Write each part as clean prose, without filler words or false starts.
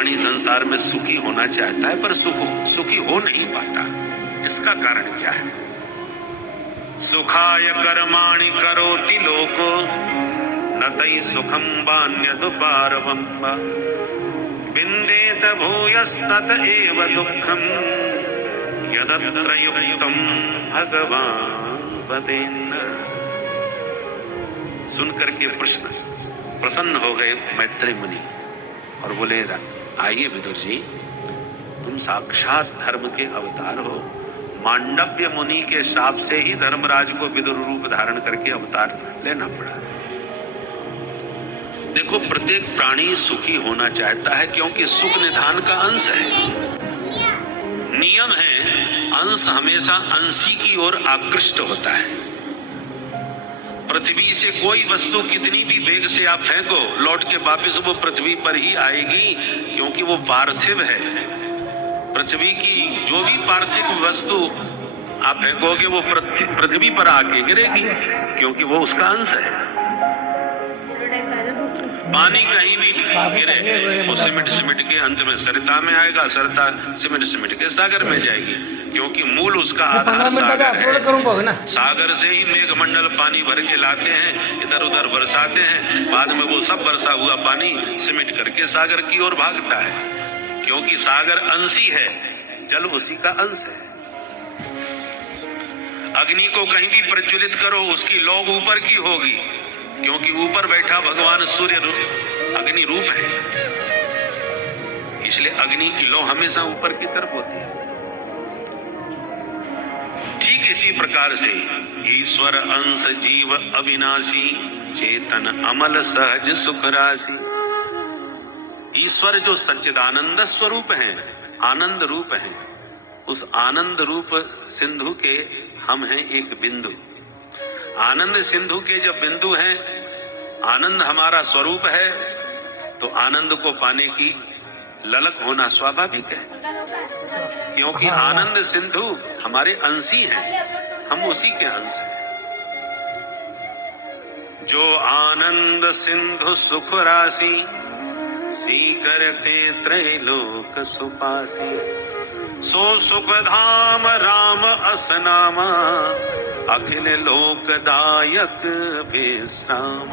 प्राणी संसार में सुखी होना चाहता है पर सुखी हो नहीं पाता। इसका कारण क्या है? सुखाय कर्माणि करोति लोको न तै सुखम वान्यदुपारवम् विन्देत भूयस्तत एव दुःखम् यदत्र युक्तं भगवान् वदेन्न। सुनकर के प्रसन्न हो गए मैत्रेय मुनि और बोले, आइए विदुर जी, तुम साक्षात धर्म के अवतार हो। मांडव्य मुनि के शाप से ही धर्मराज को विदुर रूप धारण करके अवतार लेना पड़ा। देखो, प्रत्येक प्राणी सुखी होना चाहता है क्योंकि सुख निधान का अंश है। नियम है, अंश हमेशा अंशी की ओर आकृष्ट होता है। पृथ्वी से कोई वस्तु कितनी भी वेग से आप फेंको, लौट के वापस वो पृथ्वी पर ही आएगी, क्योंकि वो पार्थिव है। पृथ्वी की जो भी पार्थिव वस्तु आप फेंकोगे वो पृथ्वी पर आके गिरेगी, क्योंकि वो उसका अंश है। पानी कहीं भी गिरे वो सिमट के अंत में सरिता में आएगा, सरिता सिमट के सागर में जाएगी, क्योंकि मूल उसका आधार सागर है। सागर से ही मेघमंडल पानी भर के लाते हैं, इधर उधर बरसाते हैं, बाद में वो सब बरसा हुआ पानी सिमट करके सागर की ओर भागता है, क्योंकि सागर अंशी है, जल उसी का अंश है। अग्नि को कहीं भी प्रज्वलित करो, उसकी लौ ऊपर की होगी, क्योंकि ऊपर बैठा भगवान सूर्य अग्नि रूप है, इसलिए अग्नि की लौ हमेशा ऊपर की तरफ होती है। ठीक इसी प्रकार से ईश्वर अंश जीव अविनाशी चेतन अमल सहज सुख राशि। ईश्वर जो सच्चिदानंद स्वरूप है, आनंद रूप है, उस आनंद रूप सिंधु के हम हैं एक बिंदु। आनंद सिंधु के जब बिंदु हैं, आनंद हमारा स्वरूप है, तो आनंद को पाने की ललक होना स्वाभाविक है, क्योंकि आनंद सिंधु हमारे अंशी हैं, हम उसी के अंश हैं। जो आनंद सिंधु सुख राशि सीकरते त्रैलोक सुपासी। सो सुख धाम राम असनामा अखिल लोकदायक विश्राम।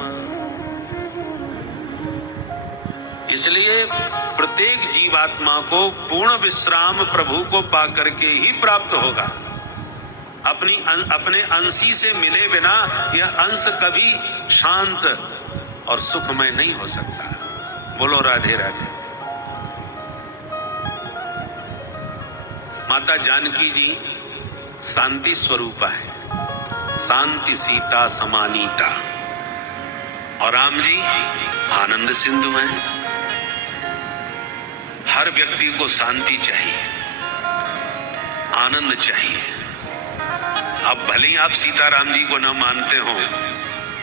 इसलिए प्रत्येक जीवात्मा को पूर्ण विश्राम प्रभु को पाकर के ही प्राप्त होगा। अपने अंशी से मिले बिना यह अंश कभी शांत और सुखमय नहीं हो सकता। बोलो राधे राधे। माता जानकी जी शांति स्वरूपा है, शांति सीता समानीता, और राम जी आनंद सिंधु हैं। हर व्यक्ति को शांति चाहिए, आनंद चाहिए। अब भले ही आप सीताराम जी को न मानते हो,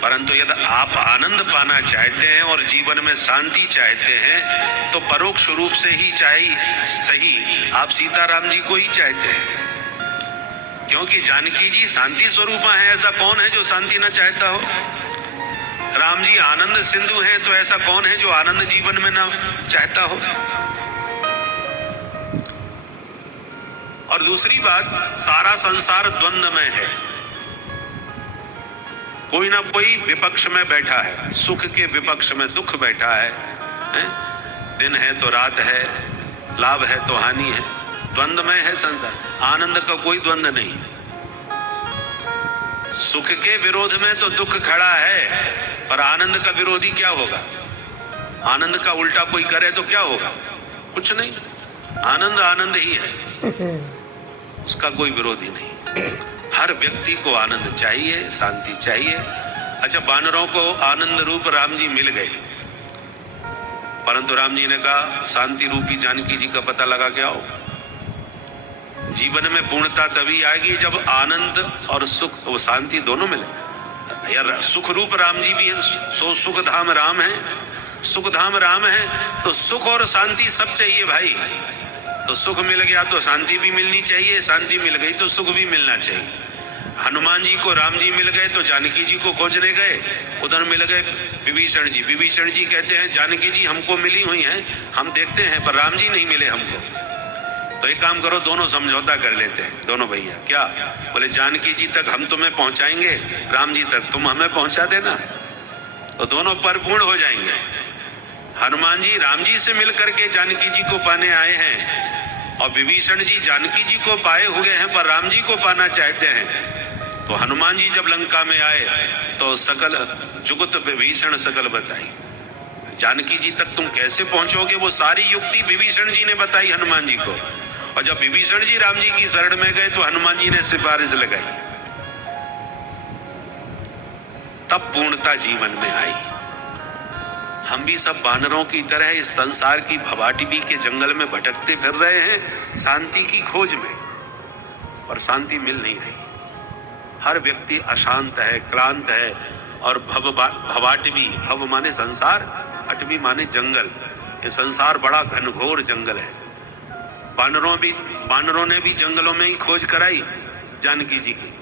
परंतु यदि आप आनंद पाना चाहते हैं और जीवन में शांति चाहते हैं, तो परोक्ष रूप से ही चाहिए सही आप सीताराम जी को ही चाहते हैं, क्योंकि जानकी जी शांति स्वरूपा है। ऐसा कौन है जो शांति न चाहता हो? राम जी आनंद सिंधु हैं, तो ऐसा कौन है जो आनंद जीवन में न चाहता हो? और दूसरी बात, सारा संसार द्वंद्व में है। कोई ना कोई विपक्ष में बैठा है, सुख के विपक्ष में दुख बैठा है, दिन है तो रात है, लाभ है तो हानि है, द्वंद्व में है संसार। आनंद का कोई द्वंद्व नहीं है। सुख के विरोध में तो दुख खड़ा है, पर आनंद का विरोधी क्या होगा? आनंद का उल्टा कोई करे तो क्या होगा? कुछ नहीं, आनंद आनंद ही है, उसका कोई विरोधी नहीं। हर व्यक्ति को आनंद चाहिए, शांति चाहिए। अच्छा, वानरों को आनंद रूप राम जी मिल गए, परंतु राम जी ने कहा शांति रूपी जानकी जी का पता लगा के आओ। जीवन में पूर्णता तभी आएगी जब आनंद और सुख, वो शांति दोनों मिले। यार सुख रूप राम जी भी है, सो सुख धाम राम है, सुख धाम राम है, तो सुख और शांति सब चाहिए भाई। तो सुख मिल गया तो शांति भी मिलनी चाहिए, शांति मिल गई तो सुख भी मिलना चाहिए। हनुमान जी को राम जी मिल गए तो जानकी जी को खोजने गए, उधर मिल गए विभीषण जी। विभीषण जी कहते हैं जानकी जी हमको मिली हुई हैं, हम देखते हैं, पर राम जी नहीं मिले हमको। तो एक काम करो, दोनों समझौता कर लेते हैं, दोनों भैया। क्या बोले? जानकी जी तक हम तुम्हें पहुंचाएंगे, राम जी तक तुम हमें पहुंचा देना, तो दोनों परिपूर्ण हो जाएंगे। हनुमान जी राम जी से मिल करके जानकी जी को पाने आए हैं, और विभीषण जी जानकी जी को पाए हुए हैं पर राम जी को पाना चाहते हैं। तो हनुमान जी जब लंका में आए तो सकल जुगत विभीषण सकल बताई। जानकी जी तक तुम कैसे पहुंचोगे, वो सारी युक्ति विभीषण जी ने बताई हनुमान जी को। और जब विभीषण जी राम जी की शरण में गए तो हनुमान जी ने सिफारिश लगाई, तब पूर्णता जीवन में आई। हम भी सब वानरों की तरह इस संसार की भवाटिबी के जंगल में भटकते फिर रहे हैं शांति की खोज में, और शांति मिल नहीं रही। हर व्यक्ति अशांत है, क्लांत है, और भवाटिबी, भव माने संसार, अटवी माने जंगल। ये संसार बड़ा घनघोर जंगल है। वानरों ने भी जंगलों में ही खोज कराई, जानकी जी की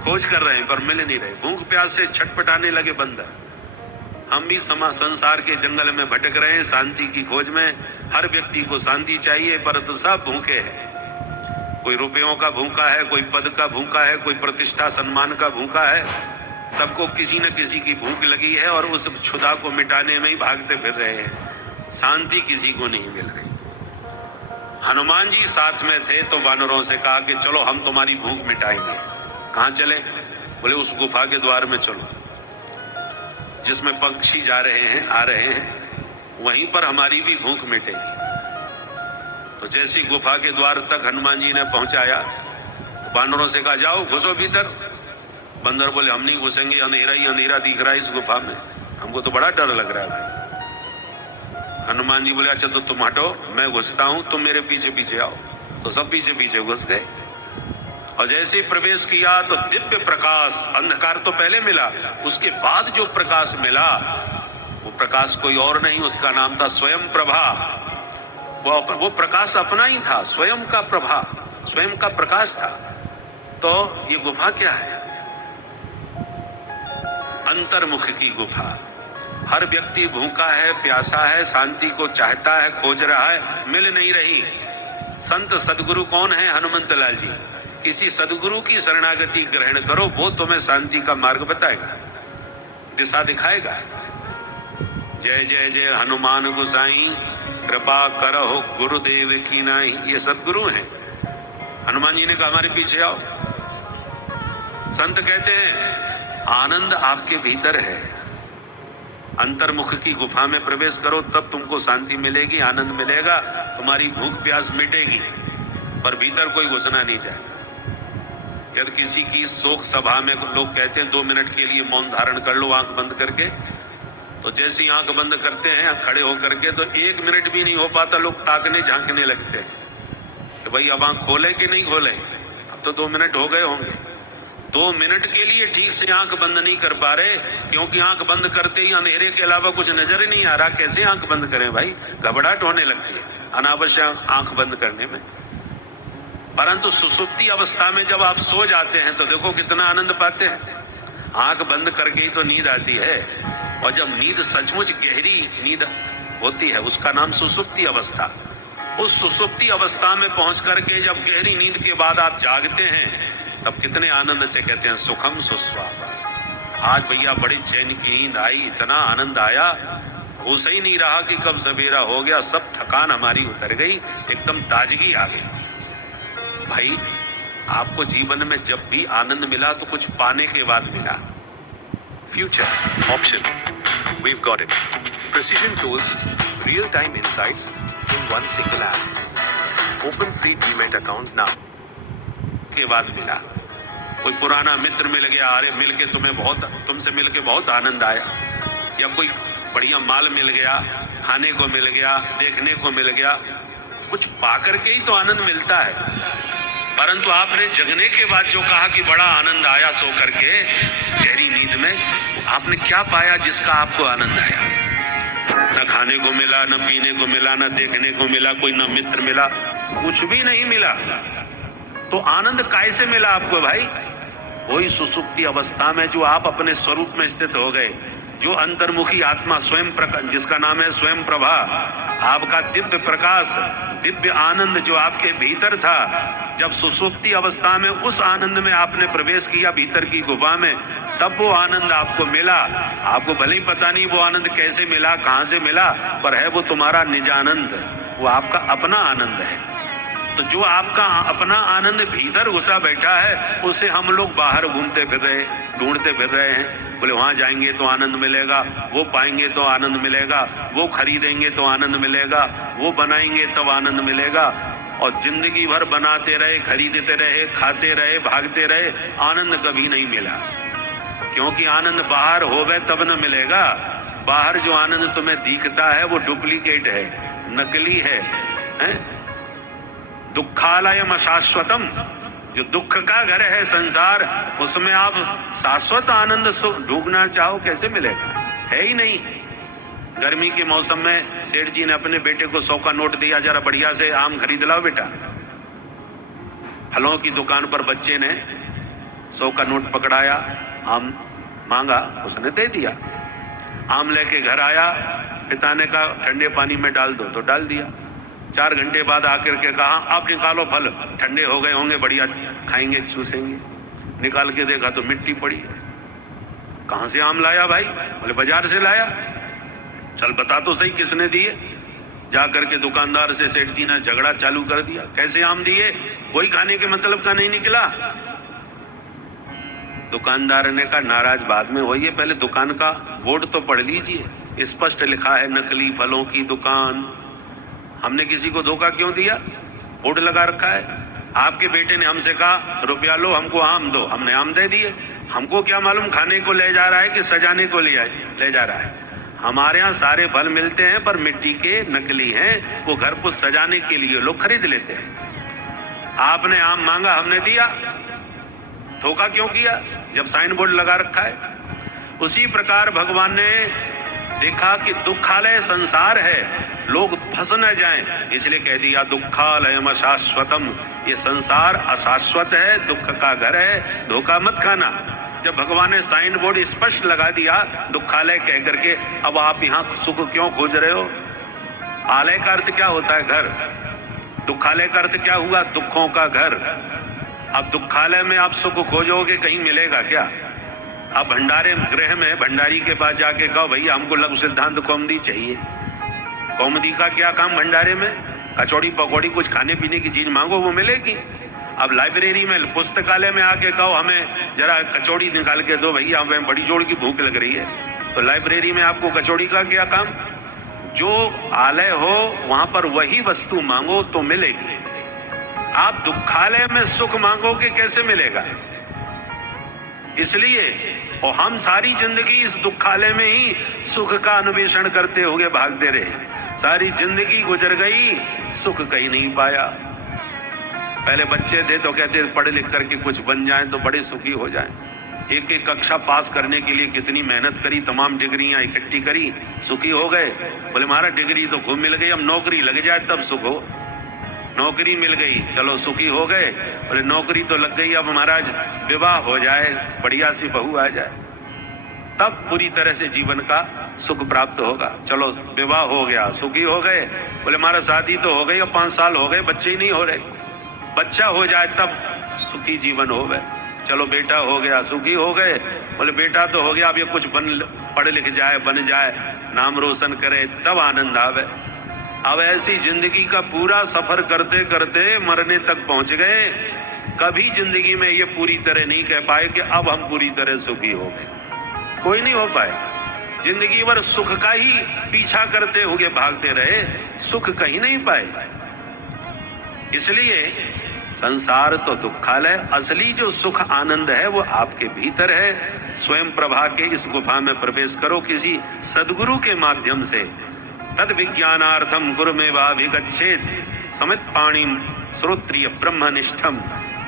खोज कर रहे हैं पर मिल नहीं रहे। भूख प्यास से छटपटाने लगे बंदर। हम भी संसार के जंगल में भटक रहे हैं शांति की खोज में। हर व्यक्ति को शांति चाहिए, परंतु सब भूखे हैं। कोई रुपयों का भूखा है, कोई पद का भूखा है, कोई प्रतिष्ठा सम्मान का भूखा है। सबको किसी न किसी की भूख लगी है और उस क्षुधा को मिटाने में ही भागते फिर रहे हैं। शांति किसी को नहीं मिल रही। हनुमान जी साथ में थे तो वानरों से कहा कि चलो हम तुम्हारी भूख मिटाएंगे। कहाँ चले? बोले उस गुफा के द्वार में चलो, जिसमें पक्षी जा रहे हैं, आ रहे हैं, वहीं पर हमारी भी भूख मिटेगी। तो जैसी गुफा के द्वार तक हनुमान जी ने पहुंचाया, तो वानरों से कहा जाओ घुसो भीतर। बंदर बोले हम नहीं घुसेंगे, अंधेरा ही अंधेरा दिख रहा है इस गुफा में, हमको तो बड़ा डर लग रहा है भाई। हनुमान जी बोले अच्छा तो तुम हटो, मैं घुसता हूं, तुम मेरे पीछे पीछे आओ। तो सब पीछे पीछे घुस गए, और जैसे ही प्रवेश किया तो दिव्य प्रकाश, अंधकार तो पहले मिला, उसके बाद जो प्रकाश मिला वो प्रकाश कोई और नहीं, उसका नाम था स्वयं प्रभा। वो प्रकाश अपना ही था, स्वयं का प्रभा, स्वयं का प्रकाश था। तो ये गुफा क्या है? अंतर्मुख की गुफा। हर व्यक्ति भूखा है, प्यासा है, शांति को चाहता है, खोज रहा है, मिल नहीं रही। संत सदगुरु कौन है? हनुमंत लाल जी। किसी सदगुरु की शरणागति ग्रहण करो, वो तुम्हें शांति का मार्ग बताएगा, दिशा दिखाएगा। जय जय जय हनुमान गोसाई, कृपा करहो गुरुदेव की नाई। ये सदगुरु हैं। हनुमान जी ने कहा हमारे पीछे आओ। संत कहते हैं आनंद आपके भीतर है। अंतर्मुख की गुफा में प्रवेश करो, तब तुमको शांति मिलेगी, आनंद मिलेगा, तुम्हारी भूख प्यास मिटेगी, पर भीतर कोई घुसना नहीं चाहेगा। यदि किसी की शोक सभा में लोग कहते हैं 2 मिनट के लिए मौन धारण कर लो आंख बंद करके, तो जैसी आंख बंद करते हैं खड़े होकर के, तो 1 मिनट भी नहीं हो पाता, लोग ताकने झांकने लगते हैं कि भाई अब आंख खोले कि नहीं खोले। अब तो 2 मिनट हो गए होंगे। 2 मिनट के लिए ठीक से आंख बंद नहीं कर पा रहे, क्योंकि आंख बंद करते ही अंधेरे के अलावा कुछ नजर ही नहीं आ रहा। कैसे आंख बंद करें भाई? घबराहट होने लगती है अनावश्यक आंख बंद करने में। परंतु सुसुप्ति अवस्था में जब आप सो जाते हैं तो देखो कितना आनंद पाते हैं। आंख बंद करके ही तो नींद आती है, और जब नींद सचमुच गहरी नींद होती है उसका नाम सुसुप्ति अवस्था। उस सुसुप्ति अवस्था में पहुंच करके जब गहरी नींद के बाद आप जागते हैं, तब कितने आनंद से कहते हैं सुखम सुस्वापा। आज भैया बड़ी चैन की नींद आई, इतना आनंद आया, होश ही नहीं रहा कि कब सवेरा हो गया। सब थकान हमारी उतर गई, एकदम ताजगी आ गई। भाई आपको जीवन में जब भी आनंद मिला तो कुछ पाने के बाद मिला। Future option, we've got it. Precision tools, real-time insights in one single app. Open free Demat account now. के बाद मिला। कोई पुराना मित्र मिल गया, अरे मिलके तुमसे मिलके बहुत आनंद आया, या कोई बढ़िया माल मिल गया, खाने को मिल गया, देखने को मिल गया। कुछ पाकर के ही तो आनंद मिलता है। परंतु आपने जगने के बाद जो कहा कि बड़ा आनंद आया सो करके गहरी नींद में, आपने क्या पाया जिसका आपको आनंद आया? न खाने को मिला, न पीने को मिला, न देखने को मिला, कोई न मित्र मिला, कुछ भी नहीं मिला। तो आनंद कैसे मिला आपको भाई? वही सुसुप्ति अवस्था में जो आप अपने स्वरूप में स्थित हो गए, जो अंतर्मुखी आत्मा स्वयं प्रकाश, जिसका नाम है स्वयं प्रभा, आपका दिव्य प्रकाश, दिव्य आनंद जो आपके भीतर था, जब सुसुप्ति अवस्था में उस आनंद में आपने प्रवेश किया भीतर की गुफा में, तब वो आनंद आपको मिला। आपको भले ही पता नहीं वो आनंद कैसे मिला, कहां से मिला, पर है वो तुम्हारा निजानंद, वो आपका अपना आनंद है। तो जो आपका अपना आनंद भीतर घुसा बैठा है, उसे हम लोग बाहर घूमते फिर रहे, ढूंढते फिर रहे हैं। बोले वहां जाएंगे तो आनंद मिलेगा, वो पाएंगे तो आनंद मिलेगा, वो खरीदेंगे तो आनंद मिलेगा, वो बनाएंगे तब आनंद मिलेगा। और जिंदगी भर बनाते रहे, खरीदते रहे, खाते रहे, भागते रहे, आनंद कभी नहीं मिला। क्योंकि आनंद बाहर होवे तब न मिलेगा। बाहर जो आनंद तुम्हें दिखता है वो डुप्लीकेट है, नकली है? दुखालयम अशाश्वतम, जो दुख का घर है संसार, उसमें आप शाश्वत आनंद सुख ढूंढना चाहो, कैसे मिलेगा? है ही नहीं। गर्मी के मौसम में सेठ जी ने अपने बेटे को 100 का नोट दिया, जरा बढ़िया से आम खरीद लाओ बेटा। फलों की दुकान पर बच्चे ने 100 का नोट पकड़ाया, आम मांगा, उसने दे दिया। आम लेके घर आया, पिता ने कहा ठंडे पानी में डाल दो, तो डाल दिया। 4 घंटे बाद आकर के कहा अब निकालो फल, ठंडे हो गए होंगे, बढ़िया खाएंगे, चूसेंगे। निकाल के देखा तो मिट्टी पड़ी है। कहां से आम लाया भाई? बोले बाजार से लाया। चल बता तो सही किसने दिए? जाकर के दुकानदार से सेठ जी ने झगड़ा चालू कर दिया, कैसे आम दिए? कोई खाने के मतलब का नहीं निकला। दुकानदार ने कहा नाराज बाद में होइए, पहले दुकान का बोर्ड तो पढ़ लीजिए, स्पष्ट लिखा है नकली फलों की दुकान। हमने किसी को धोखा क्यों दिया? बोर्ड लगा रखा है। आपके बेटे ने हमसे कहा रुपया लो, हमको आम दो, हमने आम दे दिए। हमको क्या मालूम खाने को ले जा रहा है कि सजाने को ले जा रहा है। हमारे यहाँ सारे फल मिलते हैं पर मिट्टी के, नकली हैं, वो घर को सजाने के लिए लोग खरीद लेते हैं। आपने आम मांगा, हमने दिया। धोखा क्यों किया जब साइन बोर्ड लगा रखा है? उसी प्रकार भगवान ने देखा कि दुखालय संसार है, लोग फंस न जाएं, इसलिए कह दिया दुखालयम अशाश्वतम, ये संसार अशाश्वत है, दुख का घर है, धोखा मत खाना। जब भगवान ने साइन बोर्ड स्पष्ट लगा दिया दुखालय कह करके, अब आप यहाँ सुख क्यों खोज रहे हो? आलय का अर्थ क्या होता है? घर। दुखालय का अर्थ क्या हुआ? दुखों का घर। अब दुखालय में आप सुख खोजोगे, कहीं मिलेगा क्या? अब भंडारे गृह में भंडारी के पास जाके कहो भैया हमको लघु सिद्धांत कौमुदी चाहिए। कौमुदी का क्या काम भंडारे में? कचौड़ी पकौड़ी कुछ खाने पीने की चीज मांगो, वो मिलेगी। अब लाइब्रेरी में, पुस्तकालय में आके कहो हमें जरा कचौड़ी निकाल के दो भैया, हमें बड़ी जोड़ की भूख लग रही है, तो लाइब्रेरी में आपको कचौड़ी का क्या काम? जो आलय हो वहां पर वही वस्तु मांगो तो मिलेगी। आप दुखालय में सुख मांगोगे, कैसे मिलेगा? इसलिए और हम सारी जिंदगी इस दुखालय में ही सुख का अन्वेषण करते हुए भागते रहे। सारी जिंदगी गुजर गई, सुख कहीं नहीं पाया। पहले बच्चे थे तो कहते पढ़ लिख करके कुछ बन जाएं तो बड़े सुखी हो जाएं। एक एक कक्षा पास करने के लिए कितनी मेहनत करी, तमाम डिग्रियां इकट्ठी करी, सुखी हो गए। बोले हमारा डिग्री तो खूब मिल गई, अब नौकरी लग जाए तब सुख हो। नौकरी मिल गई, चलो सुखी हो गए। बोले नौकरी तो लग गई, अब महाराज विवाह हो जाए, बढ़िया सी बहू आ जाए, तब पूरी तरह से जीवन का सुख प्राप्त होगा। चलो विवाह हो गया, सुखी हो गए। बोले हमारा शादी तो हो गई, अब 5 साल हो गए, बच्चे ही नहीं हो रहे। बच्चा हो जाए तब सुखी जीवन हो गए। चलो बेटा हो गया, सुखी हो गए। बोले बेटा तो हो गया, अब ये कुछ पढ़ लिख जाए, बन जाए, नाम रोशन करे, तब आनंद आवे। अब ऐसी जिंदगी का पूरा सफर करते करते मरने तक पहुंच गए, कभी जिंदगी में ये पूरी तरह नहीं कह पाए कि अब हम पूरी तरह सुखी हो गए। कोई नहीं हो पाए। जिंदगी भर सुख का ही पीछा करते हुए भागते रहे, सुख कहीं नहीं पाए। इसलिए संसार तो दुखालय, असली जो सुख आनंद है वो आपके भीतर है। स्वयं प्रभा के इस गुफा में प्रवेश करो किसी सदगुरु के माध्यम से। तद विज्ञानार्थम गुरुमेवाभिगच्छेत् समित पाणिम श्रोत्रिय ब्रह्मनिष्ठम।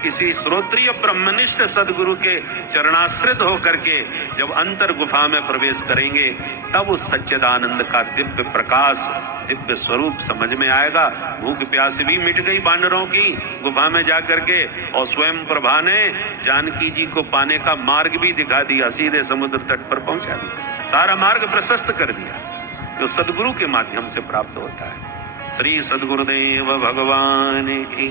किसी श्रोत्रिय ब्रह्मनिष्ठ सदगुरु के चरणाश्रित होकर के जब अंतर गुफा में प्रवेश करेंगे, तब उस सच्चिदानंद का दिव्य प्रकाश, दिव्य स्वरूप समझ में आएगा। भूख प्यास भी मिट गई बानरों की गुफा में जाकर के, और स्वयं प्रभा ने जानकी जी को पाने का मार्ग भी दिखा दिया, सीधे समुद्र तट पर पहुंचा दिया, सारा मार्ग प्रशस्त कर दिया, जो सदगुरु के माध्यम से प्राप्त होता है। श्री सदगुरुदेव भगवान की